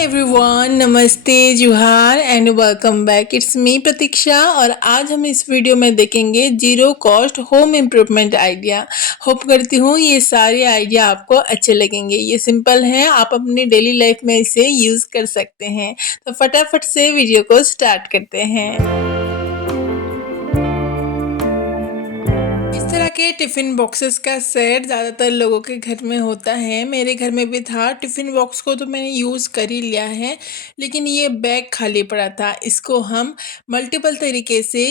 Everyone, नमस्ते, जुहार and welcome back. It's me Pratiksha और आज हम इस वीडियो में देखेंगे zero cost home improvement idea. Hope करती हूँ ये सारे आइडिया आपको अच्छे लगेंगे। ये सिंपल हैं, आप अपनी डेली लाइफ में इसे यूज़ कर सकते हैं। तो फटाफट से वीडियो को स्टार्ट करते हैं। इस तरह के टिफ़िन बॉक्सेस का सेट ज़्यादातर लोगों के घर में होता है। मेरे घर में भी था। टिफ़िन बॉक्स को तो मैंने यूज़ कर ही लिया है, लेकिन ये बैग खाली पड़ा था। इसको हम मल्टीपल तरीके से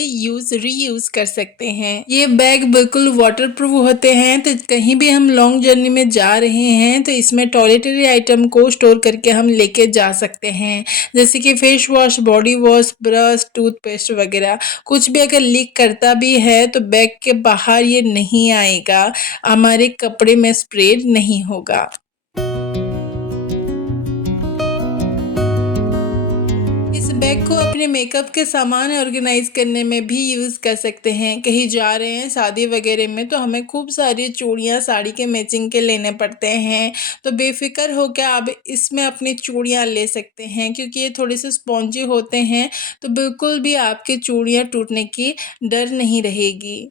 रीयूज़ कर सकते हैं। ये बैग बिल्कुल वाटरप्रूफ होते हैं, तो कहीं भी हम लॉन्ग जर्नी में जा रहे हैं तो इसमें टॉयलेटरी आइटम को स्टोर करके हम लेके जा सकते हैं, जैसे कि face wash, body wash, brush, toothpaste वगैरह। कुछ भी अगर लीक करता भी है तो बैग के बाहर ये नहीं आएगा, हमारे कपड़े में स्प्रेड नहीं होगा। इस बैग को अपने मेकअप के सामान ऑर्गेनाइज करने में भी यूज़ कर सकते हैं। कहीं जा रहे हैं शादी वगैरह में तो हमें खूब सारी चूड़ियाँ साड़ी के मैचिंग के लेने पड़ते हैं, तो बेफिक्र होकर आप इसमें अपनी चूड़ियाँ ले सकते हैं, क्योंकि ये थोड़े से स्पॉन्जी होते हैं, तो बिल्कुल भी आपकी चूड़ियाँ टूटने की डर नहीं रहेगी।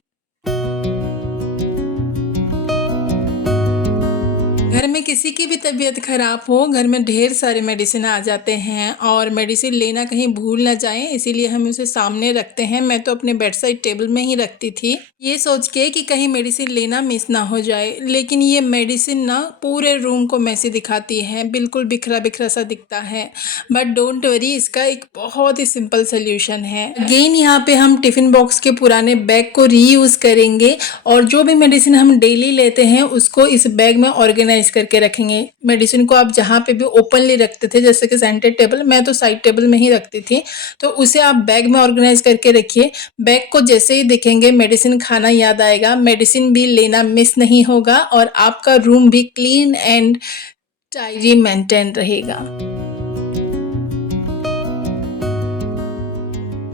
घर में किसी की भी तबीयत ख़राब हो, घर में ढेर सारे मेडिसिन आ जाते हैं और मेडिसिन लेना कहीं भूल ना जाएं, इसीलिए हम उसे सामने रखते हैं। मैं तो अपने बेड साइड टेबल में ही रखती थी, ये सोच के कि कहीं मेडिसिन लेना मिस ना हो जाए। लेकिन ये मेडिसिन ना पूरे रूम को मैसी दिखाती है, बिल्कुल बिखरा बिखरा सा दिखता है। बट डोंट वरी, इसका एक बहुत ही सिंपल सोल्यूशन है। अगेन यहाँ पे हम टिफ़िन बॉक्स के पुराने बैग को रीयूज़ करेंगे और जो भी मेडिसिन हम डेली लेते हैं उसको इस बैग में ऑर्गेनाइज करके रखेंगे। मेडिसिन को आप जहाँ पे भी ओपनली रखते थे, जैसे कि सेंटर टेबल, मैं तो साइड टेबल में ही रखती थी, तो उसे आप बैग में ऑर्गेनाइज करके रखिए। बैग को जैसे ही देखेंगे मेडिसिन खाना याद आएगा, मेडिसिन भी लेना मिस नहीं होगा और आपका रूम भी क्लीन एंड टाइडी मेंटेन रहेगा।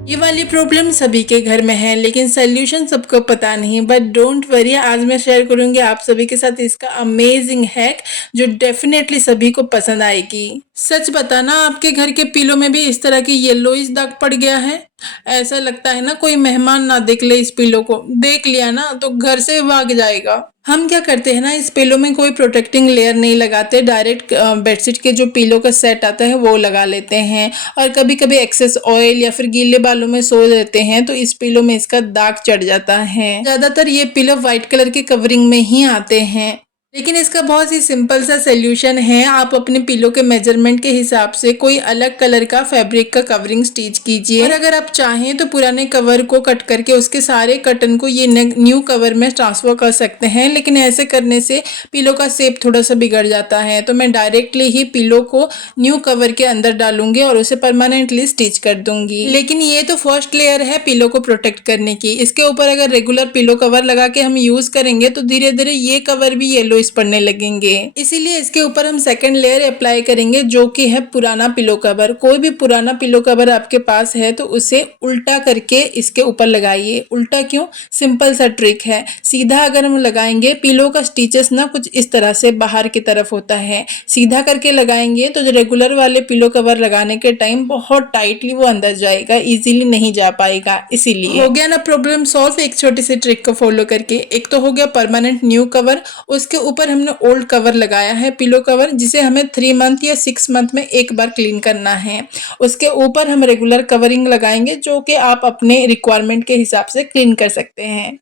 ये वाली प्रॉब्लम सभी के घर में है, लेकिन सल्यूशन सबको पता नहीं। बट डोंट वरी, आज मैं शेयर करूंगी आप सभी के साथ इसका अमेजिंग हैक, जो डेफिनेटली सभी को पसंद आएगी। सच बताना, आपके घर के पिलो में भी इस तरह की येलोइश दाग पड़ गया है? ऐसा लगता है ना कोई मेहमान ना देख ले, इस पिलो को देख लिया ना तो घर से भाग जाएगा। हम क्या करते हैं ना, इस पिलो में कोई प्रोटेक्टिंग लेयर नहीं लगाते, डायरेक्ट बेडशीट के जो पिलो का सेट आता है वो लगा लेते हैं। और कभी कभी एक्सेस ऑयल या फिर गीले बालों में सो लेते हैं तो इस पिलो में इसका दाग चढ़ जाता है। ज्यादातर ये पिलो व्हाइट कलर के कवरिंग में ही आते हैं, लेकिन इसका बहुत ही सिंपल सा सोल्यूशन है। आप अपने पिलो के मेजरमेंट के हिसाब से कोई अलग कलर का फैब्रिक का कवरिंग स्टिच कीजिए, और अगर आप चाहें तो पुराने कवर को कट करके उसके सारे कटन को ये न्यू कवर में ट्रांसफर कर सकते हैं, लेकिन ऐसे करने से पिलो का शेप थोड़ा सा बिगड़ जाता है। तो मैं डायरेक्टली ही पिलो को न्यू कवर के अंदर डालूंगी और उसे परमानेंटली स्टिच कर दूंगी। लेकिन ये तो फर्स्ट लेयर है पिलो को प्रोटेक्ट करने की। इसके ऊपर अगर रेगुलर पिलो कवर लगा के हम यूज करेंगे तो धीरे धीरे ये कवर भी येलो पड़ने लगेंगे, इसीलिए इसके ऊपर हम सेकंड लेयर अप्लाई करेंगे, जो कि है पुराना पिलो कवर। कोई भी पुराना पिलो कवर आपके पास है तो उसे उल्टा करके इसके ऊपर लगाइए। उल्टा क्यों? सिंपल सा ट्रिक है। सीधा अगर हम लगाएंगे, पिलो का स्टिचेस ना कुछ इस तरह से बाहर की तरफ होता है, सीधा करके लगाएंगे तो जो रेगुलर वाले पिलो कवर लगाने के टाइम बहुत टाइटली वो अंदर जाएगा, इजीली नहीं जा पाएगा। इसीलिए हो गया ना प्रॉब्लम सॉल्व, एक छोटी सी ट्रिक को फॉलो करके। एक तो हो गया परमानेंट न्यू कवर, उसके ऊपर हमने ओल्ड कवर लगाया है पिलो कवर, जिसे हमें 3 मंथ या 6 मंथ में एक बार क्लीन करना है। उसके ऊपर हम रेगुलर कवरिंग लगाएंगे, जो कि आप अपने रिक्वायरमेंट के हिसाब से क्लीन कर सकते हैं।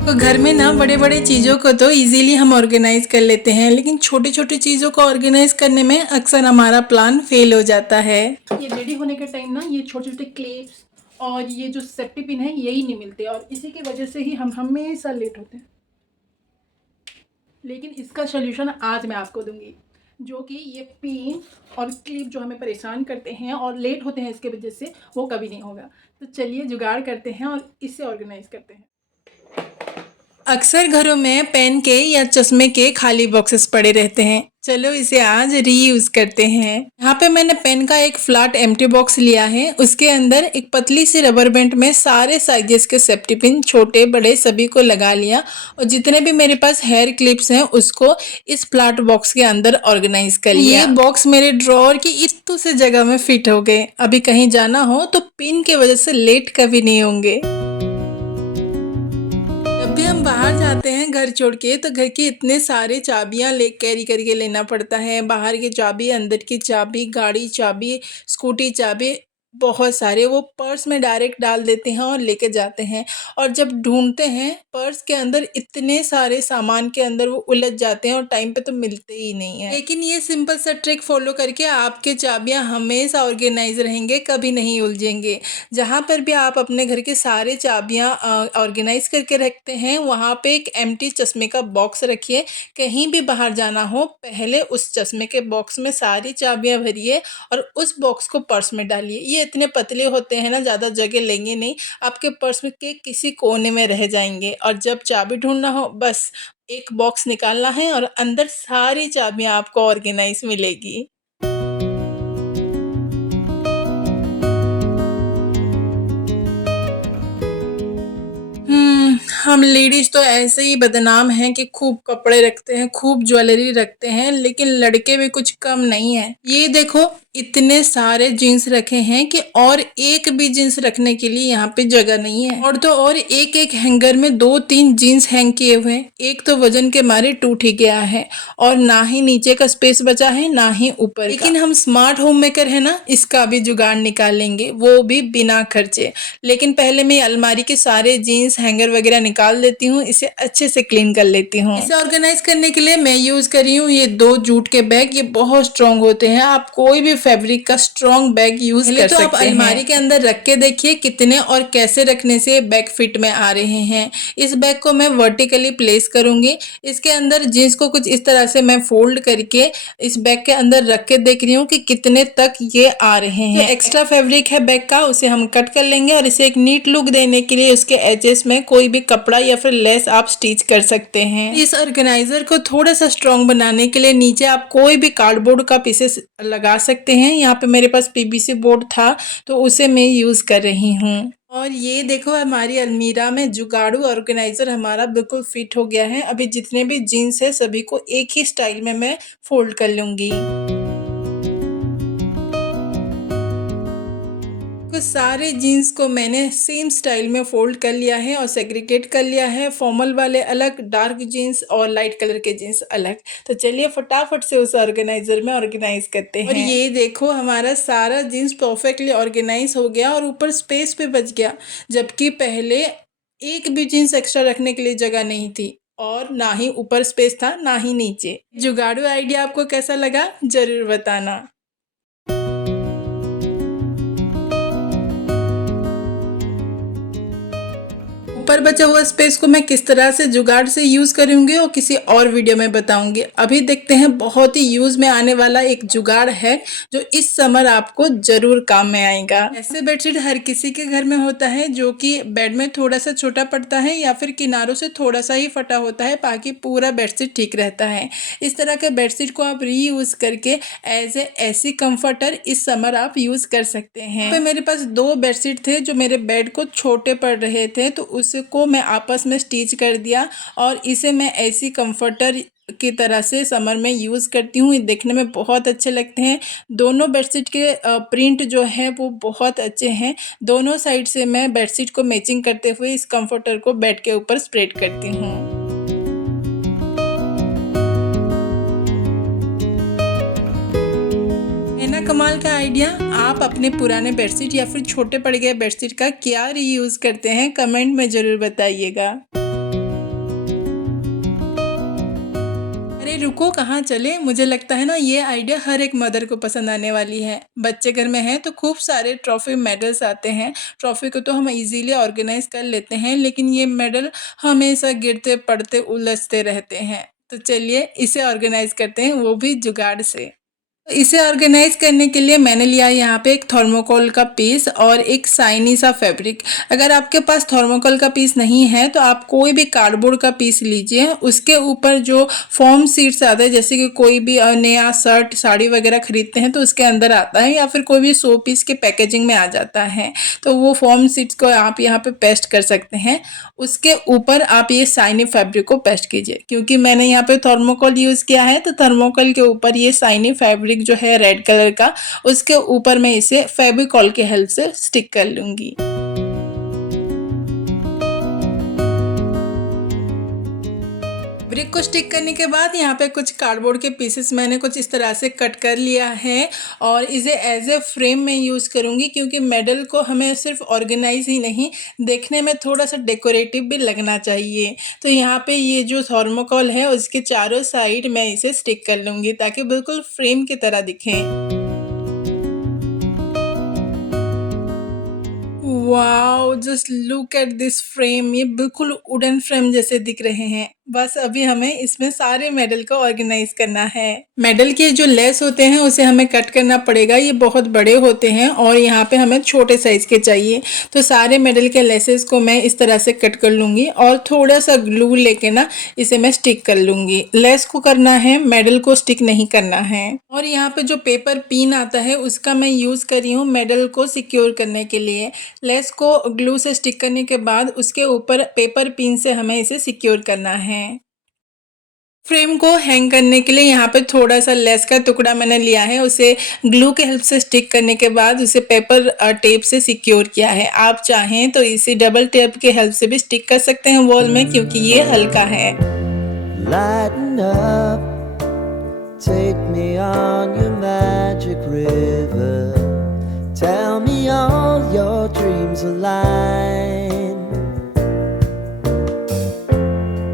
तो घर में ना बड़े बड़े चीज़ों को तो इजीली हम ऑर्गेनाइज कर लेते हैं, लेकिन छोटी छोटी चीज़ों को ऑर्गेनाइज करने में अक्सर हमारा प्लान फेल हो जाता है। ये रेडी होने के टाइम ना ये छोटे छोटे क्लिप्स और ये जो सेफ्टी पिन है यही नहीं मिलते, और इसी की वजह से ही हम हमेशा लेट होते हैं। लेकिन इसका सोल्यूशन आज मैं आपको दूंगी, जो कि ये पिन और क्लिप जो हमें परेशान करते हैं और लेट होते हैं इसके वजह से, वो कभी नहीं होगा। तो चलिए जुगाड़ करते हैं और इसे ऑर्गेनाइज करते हैं। अक्सर घरों में पेन के या चश्मे के खाली बॉक्सेस पड़े रहते हैं। चलो इसे आज रीयूज करते हैं। यहाँ पे मैंने पेन का एक फ्लैट एम्प्टी बॉक्स लिया है। उसके अंदर एक पतली सी रबर बैंड में सारे साइजेस के सेफ्टी पिन छोटे बड़े सभी को लगा लिया और जितने भी मेरे पास हेयर क्लिप्स हैं उसको इस फ्लैट बॉक्स के अंदर ऑर्गेनाइज कर लिया। ये बॉक्स मेरे ड्रॉअर की इतू से जगह में फिट हो गए। अभी कहीं जाना हो तो पिन की वजह से लेट कभी नहीं होंगे। जब भी हम बाहर जाते हैं घर छोड़ के तो घर की इतने सारे चाबियां ले कैरी करके लेना पड़ता है। बाहर की चाबी, अंदर की चाबी, गाड़ी चाबी, स्कूटी चाबी, बहुत सारे वो पर्स में डायरेक्ट डाल देते हैं और लेके जाते हैं। और जब ढूंढते हैं पर्स के अंदर इतने सारे सामान के अंदर वो उलझ जाते हैं और टाइम पे तो मिलते ही नहीं है। लेकिन ये सिंपल सा ट्रिक फॉलो करके आपके चाबियां हमेशा ऑर्गेनाइज रहेंगे, कभी नहीं उलझेंगे। जहाँ पर भी आप अपने घर के सारे चाबियां ऑर्गेनाइज करके रखते हैं वहाँ पे एक एम्प्टी चश्मे का बॉक्स रखिए। कहीं भी बाहर जाना हो पहले उस चश्मे के बॉक्स में सारी चाबियां भरिए और उस बॉक्स को पर्स में डालिए। ये इतने पतले होते हैं ना, ज़्यादा जगह लेंगे नहीं, आपके पर्स में के किसी कोने में रह जाएंगे। और जब चाबी ढूंढना हो बस एक बॉक्स निकालना है और अंदर सारी चाबियां आपको ऑर्गेनाइज मिलेगी। हम लेडीज तो ऐसे ही बदनाम हैं कि खूब कपड़े रखते हैं, खूब ज्वेलरी रखते हैं, लेकिन लड़के भी कुछ कम नहीं है। ये देखो इतने सारे जीन्स रखे हैं कि और एक भी जीन्स रखने के लिए यहाँ पे जगह नहीं है। और तो और एक एक हैंगर में 2-3 जीन्स हैंग किए हुए हैं। एक तो वजन के मारे टूट ही गया है और ना ही नीचे का स्पेस बचा है ना ही ऊपर। लेकिन हम स्मार्ट होम मेकर है ना, इसका भी जुगाड़ निकाल लेंगे, वो भी बिना खर्चे। लेकिन पहले मैं अलमारी के सारे जीन्स हैंगर वगैरह निकाल देती हूँ, इसे अच्छे से क्लीन कर लेती हूँ। इसे ऑर्गेनाइज करने के लिए मैं यूज कर रही हूँ ये 2 जूट के बैग। ये बहुत स्ट्रॉन्ग होते हैं। आप कोई भी फैब्रिक का स्ट्रॉन्ग बैग यूज कर सकते हैं। आप अलमारी के अंदर रख के देखिए कितने और कैसे रखने से बैग फिट में आ रहे हैं। इस बैग को मैं वर्टिकली प्लेस करूंगी। इसके अंदर जीन्स को कुछ इस तरह से मैं फोल्ड करके इस बैग के अंदर रख के देख रही हूँ कि कितने तक ये आ रहे हैं। जो एक्स्ट्रा फैब्रिक है बैग का उसे हम कट कर लेंगे और इसे एक नीट लुक देने के लिए उसके एजेस में कोई भी कपड़ा या फिर लेस आप स्टिच कर सकते हैं। इस ऑर्गेनाइजर को थोड़ा सा स्ट्रॉन्ग बनाने के लिए नीचे आप कोई भी कार्डबोर्ड का पीसेस लगा सकते हैं। यहाँ पे मेरे पास पीवीसी बोर्ड था तो उसे मैं यूज कर रही हूँ। और ये देखो हमारी अलमीरा में जुगाड़ू ऑर्गेनाइजर हमारा बिल्कुल फिट हो गया है। अभी जितने भी जीन्स है सभी को एक ही स्टाइल में मैं फोल्ड कर लूंगी। कुछ सारे जीन्स को मैंने सेम स्टाइल में फोल्ड कर लिया है और सेग्रीगेट कर लिया है। फॉर्मल वाले अलग, डार्क जीन्स और लाइट कलर के जीन्स अलग। तो चलिए फटाफट से उस ऑर्गेनाइजर में ऑर्गेनाइज करते हैं। और ये देखो हमारा सारा जीन्स परफेक्टली ऑर्गेनाइज हो गया और ऊपर स्पेस पे बच गया, जबकि पहले एक भी जीन्स एक्स्ट्रा रखने के लिए जगह नहीं थी और ना ही ऊपर स्पेस था ना ही नीचे। जुगाड़ू आइडिया आपको कैसा लगा जरूर बताना। ऊपर बचा हुआ स्पेस को मैं किस तरह से जुगाड़ से यूज करूंगी और किसी और वीडियो में बताऊंगी। अभी देखते हैं बहुत ही यूज में आने वाला एक जुगाड़ है जो इस समर आपको जरूर काम में आएगा। ऐसे बेडशीट हर किसी के घर में होता है जो कि बेड में थोड़ा सा छोटा पड़ता है या फिर किनारों से थोड़ा सा ही फटा होता है, बाकी पूरा बेडशीट ठीक रहता है। इस तरह के बेडशीट को आप रीयूज करके एज ए एसी कंफर्टर इस समर आप यूज कर सकते हैं। तो मेरे पास 2 बेडशीट थे जो मेरे बेड को छोटे पड़ रहे थे तो उसको मैं आपस में स्टिच कर दिया और इसे मैं एसी कंफर्टर की तरह से समर में यूज़ करती हूँ। देखने में बहुत अच्छे लगते हैं। दोनों बेडशीट के प्रिंट जो है वो बहुत अच्छे हैं। दोनों साइड से मैं बेडशीट को मैचिंग करते हुए इस कंफर्टर को बेड के ऊपर स्प्रेड करती हूँ। है ना कमाल का आइडिया। आप अपने पुराने बेडशीट या फिर छोटे पड़ गए बेडशीट का क्या रीयूज करते हैं कमेंट में जरूर बताइएगा। अरे रुको कहाँ चले, मुझे लगता है ना ये आइडिया हर एक मदर को पसंद आने वाली है। बच्चे घर में हैं तो खूब सारे ट्रॉफी मेडल्स आते हैं। ट्रॉफी को तो हम इजीली ऑर्गेनाइज कर लेते हैं लेकिन ये मेडल हमेशा गिरते पड़ते उलझते रहते हैं। तो चलिए इसे ऑर्गेनाइज करते हैं, वो भी जुगाड़ से। इसे ऑर्गेनाइज करने के लिए मैंने लिया यहाँ पे एक थर्मोकोल का पीस और एक शाइनी सा फैब्रिक। अगर आपके पास थर्मोकोल का पीस नहीं है तो आप कोई भी कार्डबोर्ड का पीस लीजिए। उसके ऊपर जो फॉर्म शीट्स आता है, जैसे कि कोई भी नया शर्ट साड़ी वगैरह खरीदते हैं तो उसके अंदर आता है, या फिर कोई भी शो पीस के पैकेजिंग में आ जाता है, तो वो फॉर्म शीट्स को आप यहाँ पे पेस्ट कर सकते हैं। उसके ऊपर आप ये शाइनी फैब्रिक को पेस्ट कीजिए। क्योंकि मैंने यहाँ पे थर्मोकोल यूज़ किया है तो थर्मोकोल के ऊपर ये शाइनी फैब्रिक जो है रेड कलर का, उसके ऊपर मैं इसे फेविकॉल के हेल्प से स्टिक कर लूँगी। ब्रिक को स्टिक करने के बाद यहाँ पे कुछ कार्डबोर्ड के पीसेस मैंने कुछ इस तरह से कट कर लिया है और इसे एज ए फ्रेम में यूज़ करूँगी। क्योंकि मेडल को हमें सिर्फ ऑर्गेनाइज ही नहीं, देखने में थोड़ा सा डेकोरेटिव भी लगना चाहिए। तो यहाँ पे ये जो थर्मोकोल है उसके चारों साइड मैं इसे स्टिक कर लूँगी ताकि बिल्कुल फ्रेम की तरह दिखें। Wow, just look at this frame. ये बिल्कुल वुडन फ्रेम जैसे दिख रहे हैं। बस अभी हमें इसमें सारे मेडल को ऑर्गेनाइज करना है। मेडल के जो लेस होते हैं उसे हमें कट करना पड़ेगा। ये बहुत बड़े होते हैं और यहाँ पे हमें छोटे साइज के चाहिए। तो सारे मेडल के लेसेस को मैं इस तरह से कट कर लूँगी और थोड़ा सा ग्लू लेके ना इसे मैं स्टिक कर लूँगी। लेस को करना है, मेडल को स्टिक नहीं करना है। और यहाँ पे जो पेपर पिन आता है उसका मैं यूज़ कर रही हूँ मेडल को सिक्योर करने के लिए। लेस को ग्लू से स्टिक करने के बाद उसके ऊपर पेपर पिन से हमें इसे सिक्योर करना है। फ्रेम को हैंग करने के लिए यहाँ पे थोड़ा सा लेस का टुकड़ा मैंने लिया है, उसे ग्लू के हेल्प से स्टिक करने के बाद उसे पेपर टेप से सिक्योर किया है। आप चाहें तो इसे डबल टेप के हेल्प से भी स्टिक कर सकते हैं वॉल में, क्योंकि ये हल्का है। Lighten up, take me on your magic river. Tell me all your dreams align.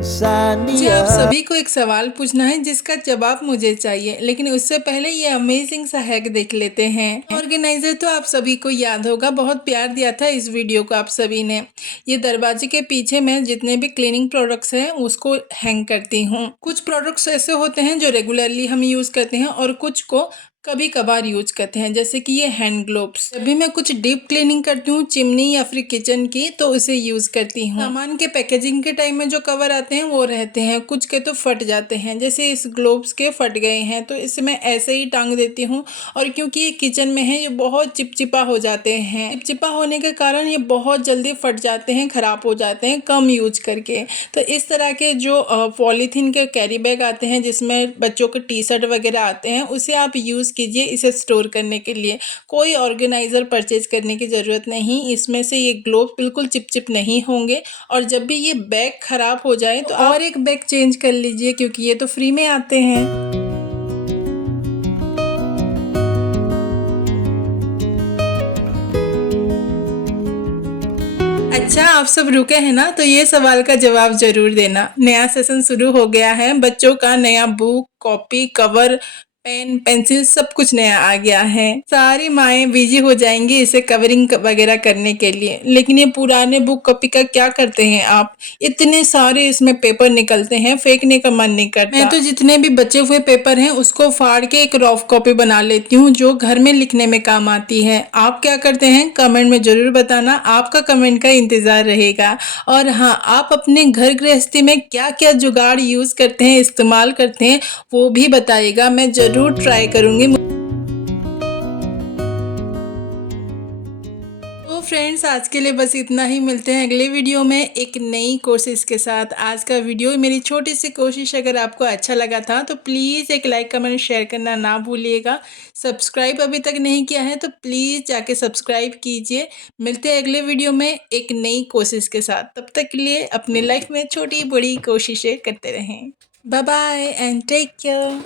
Sign me जी, आप up. सभी को एक सवाल पूछना है जिसका जवाब मुझे चाहिए, लेकिन उससे पहले ये अमेजिंग सा हैक देख लेते हैं। ऑर्गेनाइजर तो आप सभी को याद होगा, बहुत प्यार दिया था इस वीडियो को आप सभी ने। ये दरवाजे के पीछे मैं जितने भी क्लीनिंग प्रोडक्ट्स हैं उसको हैंग करती हूँ। कुछ प्रोडक्ट्स ऐसे होते हैं जो रेगुलरली हम यूज करते हैं और कुछ को कभी कभार यूज करते हैं, जैसे कि ये हैंड ग्लोव्स। जब भी मैं कुछ डीप क्लीनिंग करती हूँ चिमनी या फिर किचन की, तो उसे यूज करती हूँ। सामान के पैकेजिंग के टाइम में जो कवर आते हैं वो रहते हैं, कुछ के तो फट जाते हैं, जैसे इस ग्लोव्स के फट गए हैं तो इसे मैं ऐसे ही टांग देती हूँ। और क्योंकि ये किचन में है ये बहुत चिपचिपा हो जाते हैं। चिपचिपा होने के कारण ये बहुत जल्दी फट जाते हैं, खराब हो जाते हैं कम यूज करके। तो इस तरह के जो पॉलीथीन के कैरी बैग आते हैं जिसमें बच्चों के टी शर्ट वगैरह आते हैं, उसे आप यूज कीजिए इसे स्टोर करने के लिए। कोई ऑर्गेनाइजर परचेज करने की ज़रूरत नहीं, इसमें से ये ग्लोव बिल्कुल चिपचिप नहीं होंगे। और जब भी ये बैग खराब हो जाए तो और एक बैग चेंज कर लीजिए, क्योंकि ये तो फ्री में आते हैं। अच्छा, आप सब रुके हैं ना, तो ये सवाल का जवाब जरूर देना। नया सेशन शुरू हो गया है, बच्चों का नया book, copy, cover, pen, pencil सब कुछ नया आ गया है। सारी माएँ बिजी हो जाएंगी इसे कवरिंग वगैरह करने के लिए। लेकिन ये पुराने बुक कॉपी का क्या करते हैं आप? इतने सारे इसमें पेपर निकलते हैं, फेंकने का मन नहीं करता। मैं तो जितने भी बचे हुए पेपर हैं उसको फाड़ के एक रफ कॉपी बना लेती हूँ जो घर में लिखने में काम आती है। आप क्या करते हैं कमेंट में जरूर बताना, आपका कमेंट का इंतजार रहेगा। और हाँ, आप अपने घर गृहस्थी में क्या क्या जुगाड़ यूज करते हैं, इस्तेमाल करते हैं, वो भी बताइएगा, मैं जरूर ट्राई करूंगी। तो फ्रेंड्स, आज के लिए बस इतना ही। मिलते हैं अगले वीडियो में एक नई कोशिश के साथ। आज का वीडियो मेरी छोटी सी कोशिश अगर आपको अच्छा लगा था तो प्लीज़ एक लाइक कमेंट शेयर करना ना भूलिएगा। सब्सक्राइब अभी तक नहीं किया है तो प्लीज़ जाके सब्सक्राइब कीजिए। मिलते हैं अगले वीडियो में एक नई कोशिश के साथ। तब तक के लिए अपनी लाइफ में छोटी बड़ी कोशिशें करते रहें। Bye bye and take care.